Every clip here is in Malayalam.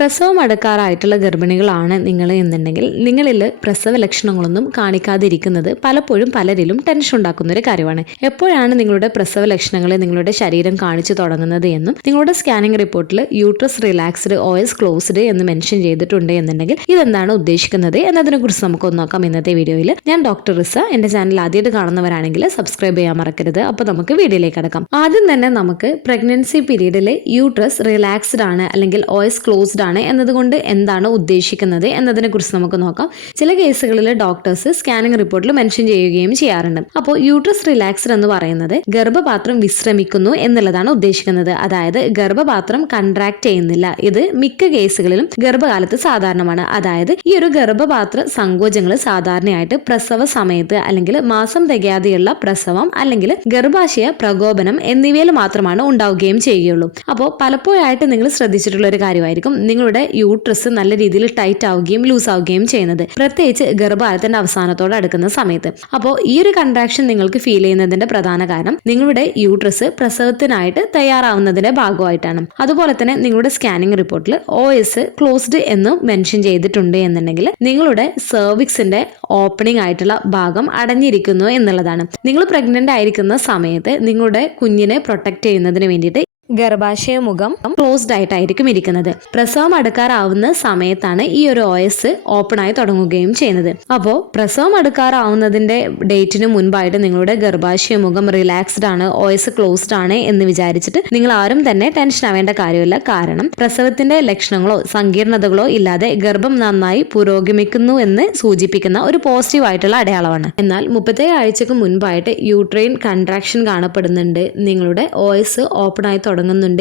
പ്രസവം അടുക്കാറായിട്ടുള്ള ഗർഭിണികളാണ് നിങ്ങൾ എന്നുണ്ടെങ്കിൽ നിങ്ങളിൽ പ്രസവ ലക്ഷണങ്ങളൊന്നും കാണിക്കാതിരിക്കുന്നത് പലപ്പോഴും പലരിലും ടെൻഷൻ ഉണ്ടാക്കുന്ന ഒരു കാര്യമാണ്. എപ്പോഴാണ് നിങ്ങളുടെ പ്രസവ ലക്ഷണങ്ങളെ നിങ്ങളുടെ ശരീരം കാണിച്ചു തുടങ്ങുന്നത് എന്നും നിങ്ങളുടെ സ്കാനിംഗ് റിപ്പോർട്ടിൽ യൂട്രസ് റിലാക്സ്ഡ് OS ക്ലോസ്ഡ് എന്ന് മെൻഷൻ ചെയ്തിട്ടുണ്ട് എന്നുണ്ടെങ്കിൽ ഇതെന്താണ് ഉദ്ദേശിക്കുന്നത് എന്നതിനെ കുറിച്ച് നമുക്ക് നോക്കാം ഇന്നത്തെ വീഡിയോയിൽ. ഞാൻ ഡോക്ടർ റിസ. എന്റെ ചാനൽ ആദ്യമായിട്ട് കാണുന്നവരാണെങ്കിൽ സബ്സ്ക്രൈബ് ചെയ്യാൻ മറക്കരുത്. അപ്പോൾ നമുക്ക് വീഡിയോയിലേക്ക് കടക്കാം. ആദ്യം തന്നെ നമുക്ക് പ്രഗ്നൻസി പീരീഡിൽ യൂട്രസ് റിലാക്സ്ഡ് ആണ് അല്ലെങ്കിൽ OS ക്ലോസ്ഡ് ആണ് എന്നതുകൊണ്ട് എന്താണ് ഉദ്ദേശിക്കുന്നത് എന്നതിനെ കുറിച്ച് നമുക്ക് നോക്കാം. ചില കേസുകളിൽ ഡോക്ടേഴ്സ് സ്കാനിംഗ് റിപ്പോർട്ടിൽ മെൻഷൻ ചെയ്യുകയും ചെയ്യാറുണ്ട്. അപ്പോൾ യൂട്രസ് റിലാക്സ്ഡ് എന്ന് പറയുന്നത് ഗർഭപാത്രം വിശ്രമിക്കുന്നു എന്നുള്ളതാണ് ഉദ്ദേശിക്കുന്നത്. അതായത് ഗർഭപാത്രം കൺട്രാക്ട് ചെയ്യുന്നില്ല. ഇത് മിക്ക കേസുകളിലും ഗർഭകാലത്ത് സാധാരണമാണ്. അതായത് ഈ ഒരു ഗർഭപാത്ര സങ്കോചങ്ങൾ സാധാരണയായിട്ട് പ്രസവ സമയത്ത് അല്ലെങ്കിൽ മാസം തികയാതെയുള്ള പ്രസവം അല്ലെങ്കിൽ ഗർഭാശയ പ്രകോപനം എന്നിവയിൽ മാത്രമാണ് ഉണ്ടാവുകയും ചെയ്യുകയുള്ളൂ. അപ്പോൾ പലപ്പോഴായിട്ട് നിങ്ങൾ ശ്രദ്ധിച്ചിട്ടുള്ള ഒരു കാര്യമായിരിക്കും നിങ്ങളുടെ യൂട്രസ് നല്ല രീതിയിൽ ടൈറ്റ് ആവുകയും ലൂസ് ആവുകയും ചെയ്യുന്നത്, പ്രത്യേകിച്ച് ഗർഭകാലത്തിന്റെ അവസാനത്തോടെ അടുക്കുന്ന സമയത്ത്. അപ്പോൾ ഈ ഒരു കൺട്രാക്ഷൻ നിങ്ങൾക്ക് ഫീൽ ചെയ്യുന്നതിന്റെ പ്രധാന കാരണം നിങ്ങളുടെ യൂട്രസ് പ്രസവത്തിനായിട്ട് തയ്യാറാവുന്നതിന്റെ ഭാഗമായിട്ടാണ്. അതുപോലെ തന്നെ നിങ്ങളുടെ സ്കാനിംഗ് റിപ്പോർട്ടിൽ OS ക്ലോസ്ഡ് എന്ന് മെൻഷൻ ചെയ്തിട്ടുണ്ട് എന്നുണ്ടെങ്കിൽ നിങ്ങളുടെ സെർവിക്സിന്റെ ഓപ്പണിംഗ് ആയിട്ടുള്ള ഭാഗം അടഞ്ഞിരിക്കുന്നു എന്നുള്ളതാണ്. നിങ്ങൾ പ്രഗ്നന്റ് ആയിരിക്കുന്ന സമയത്ത് നിങ്ങളുടെ കുഞ്ഞിനെ പ്രൊട്ടക്ട് ചെയ്യുന്നതിന് വേണ്ടിയിട്ട് ഗർഭാശയ മുഖം ക്ലോസ്ഡ് ആയിട്ടായിരിക്കും ഇരിക്കുന്നത്. പ്രസവം അടുക്കാറാവുന്ന സമയത്താണ് ഈ ഒരു OS ഓപ്പൺ ആയി തുടങ്ങുകയും ചെയ്യുന്നത്. അപ്പോൾ പ്രസവം അടുക്കാറാവുന്നതിന്റെ ഡേറ്റിന് മുൻപായിട്ട് നിങ്ങളുടെ ഗർഭാശയ മുഖം റിലാക്സ്ഡ് ആണ്, OS ക്ലോസ്ഡ് ആണ് എന്ന് വിചാരിച്ചിട്ട് നിങ്ങൾ ആരും തന്നെ ടെൻഷൻ ആവേണ്ട കാര്യമില്ല. കാരണം പ്രസവത്തിന്റെ ലക്ഷണങ്ങളോ സങ്കീർണതകളോ ഇല്ലാതെ ഗർഭം നന്നായി പുരോഗമിക്കുന്നു എന്ന് സൂചിപ്പിക്കുന്ന ഒരു പോസിറ്റീവ് ആയിട്ടുള്ള അടയാളമാണ്. എന്നാൽ 37 ആഴ്ചക്ക് മുൻപായിട്ട് യൂട്രൈൻ കൺട്രാക്ഷൻ കാണപ്പെടുന്നുണ്ട്, നിങ്ങളുടെ OS ഓപ്പൺ ആയി തുടങ്ങുന്നുണ്ട്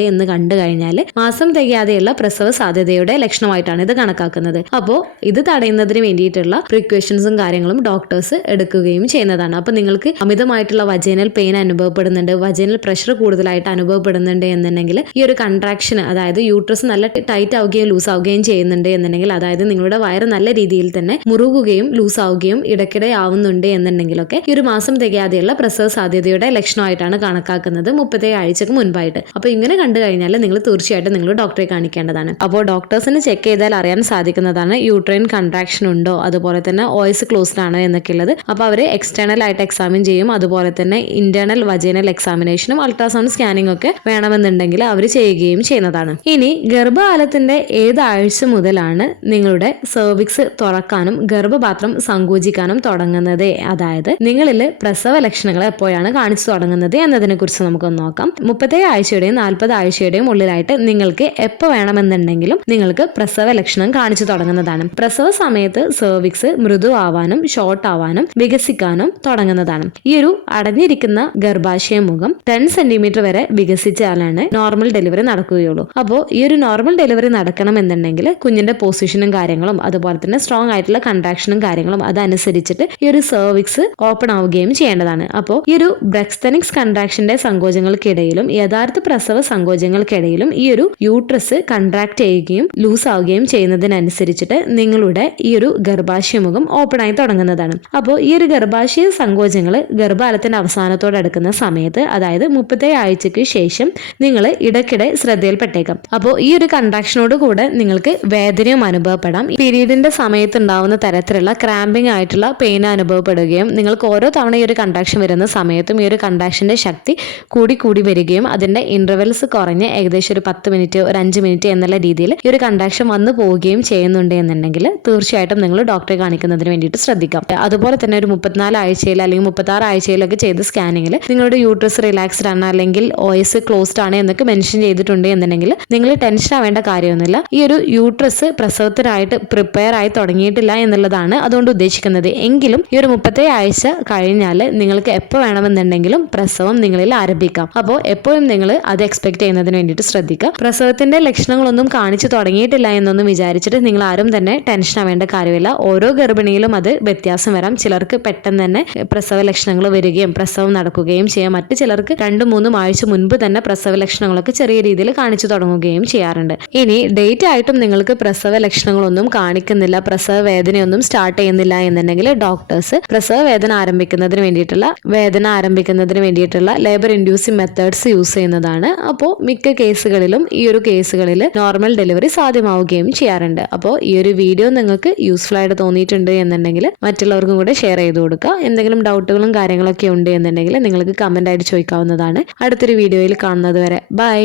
എന്ന് കണ്ടു കഴിഞ്ഞാൽ മാസം തികയാതെയുള്ള പ്രസവ സാധ്യതയുടെ ലക്ഷണമായിട്ടാണ് ഇത് കണക്കാക്കുന്നത്. അപ്പോൾ ഇത് തടയുന്നതിന് വേണ്ടിയിട്ടുള്ള പ്രിക്കോഷൻസും കാര്യങ്ങളും ഡോക്ടേഴ്സ് എടുക്കുകയും ചെയ്യുന്നതാണ്. അപ്പോൾ നിങ്ങൾക്ക് അമിതമായിട്ടുള്ള വജൈനൽ പെയിൻ അനുഭവപ്പെടുന്നുണ്ട്, വജൈനൽ പ്രഷർ കൂടുതലായിട്ട് അനുഭവപ്പെടുന്നുണ്ട് എന്നുണ്ടെങ്കിൽ ഈ ഒരു കൺട്രാക്ഷൻ, അതായത് യൂട്രസ് നല്ല ടൈറ്റ് ആവുകയും ലൂസ് ആവുകയും ചെയ്യുന്നുണ്ട് എന്നുണ്ടെങ്കിൽ, അതായത് നിങ്ങളുടെ വയറ് നല്ല രീതിയിൽ തന്നെ മുറുകുകയും ലൂസ് ആവുകയും ഇടയ്ക്കിടെ ആവുന്നുണ്ട് എന്നുണ്ടെങ്കിലൊക്കെ ഈ ഒരു മാസം തികയാതെയുള്ള പ്രസവ സാധ്യതയുടെ ലക്ഷണമായിട്ടാണ് കണക്കാക്കുന്നത് 37 ആഴ്ചക്ക് മുൻപായിട്ട്. അപ്പോൾ ഇങ്ങനെ കണ്ടു കഴിഞ്ഞാൽ നിങ്ങൾ തീർച്ചയായിട്ടും നിങ്ങൾ ഡോക്ടറെ കാണിക്കേണ്ടതാണ്. അപ്പോൾ ഡോക്ടേഴ്സിന് ചെക്ക് ചെയ്താൽ അറിയാൻ സാധിക്കുന്നതാണ് യൂട്രൈൻ കൺട്രാക്ഷൻ ഉണ്ടോ, അതുപോലെ തന്നെ OS ക്ലോസ്ഡ് ആണോ എന്നൊക്കെ ഉള്ളത്. അപ്പോൾ അവർ എക്സ്റ്റേണൽ ആയിട്ട് എക്സാമിൻ ചെയ്യും. അതുപോലെ തന്നെ ഇന്റേണൽ വജൈനൽ എക്സാമിനേഷനും അൾട്രാസൗണ്ട് സ്കാനിംഗ് ഒക്കെ വേണമെന്നുണ്ടെങ്കിൽ അവർ ചെയ്യുകയും ചെയ്യുന്നതാണ്. ഇനി ഗർഭകാലത്തിന്റെ ഏത് ആഴ്ച മുതലാണ് നിങ്ങളുടെ സെർവിക്സ് തുറക്കാനും ഗർഭപാത്രം സങ്കോചിക്കാനും തുടങ്ങുന്നത്, അതായത് നിങ്ങളിൽ പ്രസവ ലക്ഷണങ്ങൾ എപ്പോഴാണ് കാണിച്ചു തുടങ്ങുന്നത് എന്നതിനെ കുറിച്ച് നമുക്കൊന്ന് നോക്കാം. 37 ആഴ്ചയുടെയും 40 ആഴ്ചയുടെയും ഉള്ളിലായിട്ട് നിങ്ങൾക്ക് എപ്പോൾ വേണമെന്നുണ്ടെങ്കിലും നിങ്ങൾക്ക് പ്രസവ ലക്ഷണം കാണിച്ചു തുടങ്ങുന്നതാണ്. പ്രസവ സമയത്ത് സെർവിക്സ് മൃദുവാവാനും ഷോർട്ട് ആവാനും വികസിക്കാനും തുടങ്ങുന്നതാണ്. ഈ ഒരു അടഞ്ഞിരിക്കുന്ന ഗർഭാശയ മുഖം 10 സെന്റിമീറ്റർ വരെ വികസിച്ചാലാണ് നോർമൽ ഡെലിവറി നടക്കുകയുള്ളൂ. അപ്പോൾ ഈ ഒരു നോർമൽ ഡെലിവറി നടക്കണമെന്നുണ്ടെങ്കിൽ കുഞ്ഞിന്റെ പൊസിഷനും കാര്യങ്ങളും അതുപോലെ തന്നെ സ്ട്രോങ് ആയിട്ടുള്ള കൺട്രാക്ഷനും കാര്യങ്ങളും അതനുസരിച്ചിട്ട് ഈ ഒരു സെർവിക്സ് ഓപ്പൺ ആവുകയും ചെയ്യേണ്ടതാണ്. അപ്പോൾ ഈ ഒരു ബ്രെക്സ്തനിക്സ് കൺട്രാക്ഷന്റെ സങ്കോചങ്ങൾക്കിടയിലും യഥാർത്ഥ പ്രസവ സങ്കോചങ്ങൾക്കിടയിലും ഈ ഒരു യൂട്രസ് കൺട്രാക്ട് ചെയ്യുകയും ലൂസ് ആവുകയും ചെയ്യുന്നതിനനുസരിച്ചിട്ട് നിങ്ങളുടെ ഈ ഒരു ഗർഭാശയമുഖം ഓപ്പൺ ആയി തുടങ്ങുന്നതാണ്. അപ്പോൾ ഈ ഒരു ഗർഭാശയ സങ്കോചങ്ങൾ ഗർഭകാലത്തിന്റെ അവസാനത്തോടെ അടുക്കുന്ന സമയത്ത്, അതായത് 37 ആഴ്ചയ്ക്ക് ശേഷം നിങ്ങൾ ഇടയ്ക്കിടെ ശ്രദ്ധയിൽപ്പെട്ടേക്കാം. അപ്പോൾ ഈ ഒരു കൺട്രാക്ഷനോട് കൂടെ നിങ്ങൾക്ക് വേദനയും അനുഭവപ്പെടാം. പീരീഡിന്റെ സമയത്ത് ഉണ്ടാവുന്ന തരത്തിലുള്ള ക്രാമ്പിംഗ് ആയിട്ടുള്ള പെയിൻ അനുഭവപ്പെടുകയും നിങ്ങൾക്ക് ഓരോ തവണ ഈ ഒരു കൺട്രാക്ഷൻ വരുന്ന സമയത്തും ഈ ഒരു കൺട്രാക്ഷന്റെ ശക്തി കൂടി വരികയും അതിന്റെ ഇന്റർവെൽസ് കുറഞ്ഞ് ഏകദേശം ഒരു 10 മിനിറ്റ് ഒരു 5 മിനിറ്റ് എന്നുള്ള രീതിയിൽ ഈ ഒരു കൺട്രാക്ഷൻ വന്നു പോവുകയും ചെയ്യുന്നുണ്ട് എന്നുണ്ടെങ്കിൽ തീർച്ചയായിട്ടും നിങ്ങൾ ഡോക്ടറെ കാണിക്കുന്നതിന് വേണ്ടിയിട്ട് ശ്രദ്ധിക്കാം. അതുപോലെ തന്നെ ഒരു 34 ആഴ്ചയിൽ അല്ലെങ്കിൽ 36 ആഴ്ചയിലൊക്കെ ചെയ്ത സ്കാനിങ്ങിൽ നിങ്ങളുടെ യൂട്രസ് റിലാക്സ്ഡ് ആണ് അല്ലെങ്കിൽ OS ക്ലോസ്ഡ് ആണ് എന്നൊക്കെ മെൻഷൻ ചെയ്തിട്ടുണ്ട് എന്നുണ്ടെങ്കിൽ നിങ്ങൾ ടെൻഷൻ ആവേണ്ട കാര്യമൊന്നുമില്ല. ഈ ഒരു യൂട്രസ് പ്രസവത്തിനായിട്ട് പ്രിപ്പയർ ആയി തുടങ്ങിയിട്ടില്ല എന്നുള്ളതാണ് അതുകൊണ്ട് ഉദ്ദേശിക്കുന്നത്. എങ്കിലും ഈ ഒരു 37 ആഴ്ച കഴിഞ്ഞാൽ നിങ്ങൾക്ക് എപ്പോൾ വേണമെന്നുണ്ടെങ്കിലും പ്രസവം നിങ്ങളിൽ ആരംഭിക്കാം. അപ്പോൾ എപ്പോഴും നിങ്ങൾ അത് എക്സ്പെക്ട് ചെയ്യുന്നതിന് വേണ്ടിയിട്ട് ശ്രദ്ധിക്കുക. പ്രസവത്തിന്റെ ലക്ഷണങ്ങളൊന്നും കാണിച്ചു തുടങ്ങിയിട്ടില്ല എന്നൊന്നും വിചാരിച്ചിട്ട് നിങ്ങൾ ആരും തന്നെ ടെൻഷൻ ആവേണ്ട കാര്യമില്ല. ഓരോ ഗർഭിണിയിലും അത് വ്യത്യാസം വരാം. ചിലർക്ക് പെട്ടെന്ന് തന്നെ പ്രസവ ലക്ഷണങ്ങൾ വരികയും പ്രസവം നടക്കുകയും ചെയ്യാം. മറ്റു ചിലർക്ക് 2-3 ആഴ്ച മുൻപ് തന്നെ പ്രസവ ലക്ഷണങ്ങളൊക്കെ ചെറിയ രീതിയിൽ കാണിച്ചു തുടങ്ങുകയും ചെയ്യാറുണ്ട്. ഇനി ഡേറ്റ് ആയിട്ടും നിങ്ങൾക്ക് പ്രസവ ലക്ഷണങ്ങളൊന്നും കാണിക്കുന്നില്ല, പ്രസവ വേദനയൊന്നും സ്റ്റാർട്ട് ചെയ്യുന്നില്ല എന്നുണ്ടെങ്കിൽ ഡോക്ടേഴ്സ് പ്രസവ വേദന ആരംഭിക്കുന്നതിന് വേണ്ടിയിട്ടുള്ള ലേബർ ഇൻഡ്യൂസിംഗ് മെത്തേഡ്സ് യൂസ് ചെയ്യുന്നതാണ് ആണ്. അപ്പോൾ മിക്ക കേസുകളിലും ഈ ഒരു കേസുകളിൽ നോർമൽ ഡെലിവറി സാധ്യമാവുകയും ചെയ്യാറുണ്ട്. അപ്പോൾ ഈ ഒരു വീഡിയോ നിങ്ങൾക്ക് യൂസ്ഫുൾ ആയിട്ട് തോന്നിയിട്ടുണ്ട് എന്നുണ്ടെങ്കിൽ മറ്റുള്ളവർക്കും കൂടെ ഷെയർ ചെയ്ത് കൊടുക്കുക. എന്തെങ്കിലും ഡൗട്ടുകളും കാര്യങ്ങളൊക്കെ ഉണ്ട് എന്നുണ്ടെങ്കിൽ നിങ്ങൾക്ക് കമൻ്റ് ആയിട്ട് ചോദിക്കാവുന്നതാണ്. അടുത്തൊരു വീഡിയോയിൽ കാണുന്നത് വരെ ബൈ.